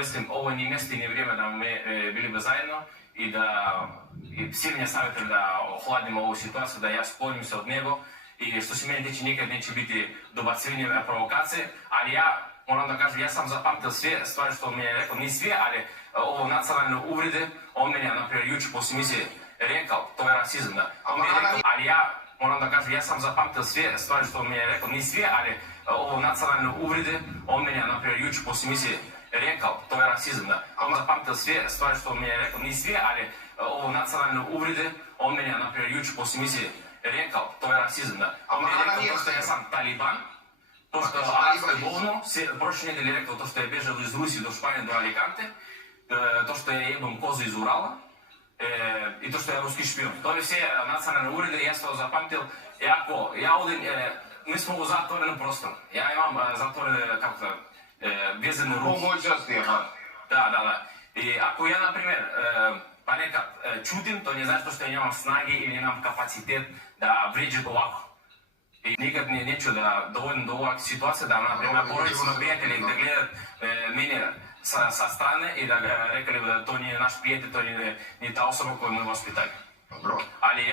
истим, ово не место и не време да ме били бы заедно и да сите ме саветували да охладиме ову ситуација, да јас склоним се од него и што се мене тиче никад неќе бити добацивање провокација, али ја морам да кажам, јас сам запамтил све ствари што ми е рекол, не све, али ово национални увреди, он мене, например, јуче после мисија рекал, тоа е расизм, да. Али ја морам да кажам, јас сам запамтил све ствари што ми е рекол, не све, али ово национални увреди, он мене, например, јуче после мисија рекал, тоа е расизм, да. Он запамтил све ствари што ми е рекол, не све, али ово национални увреди, он мене, например, јуче после мисија рекал, тоа е расизм, да. Он ми е рекал тоа што ја сам талибан, тоа што е болно, прошли недели рекол тоа што е бежал из Русија до Шпанија до Аликанте, тоа што е ебам коза из Урала, и тоа што е руски шпион. Тоа е се национални уреди, јас тоа запамтил, ако ја одим, ми сме во затворен простор. Ја имам затворен, како да, везени руки. Да. И ако ја, например, па некад чудим, тоа не значи што ја немам снаги или немам капацитет да вреđim овако. И никад не чу да доводим до оваа ситуација, да, например, породици на пријатели да гледат мене sa strane i da rekli da to nije naš prijatelj, to nije ta osoba koju mi vaspitali. Ali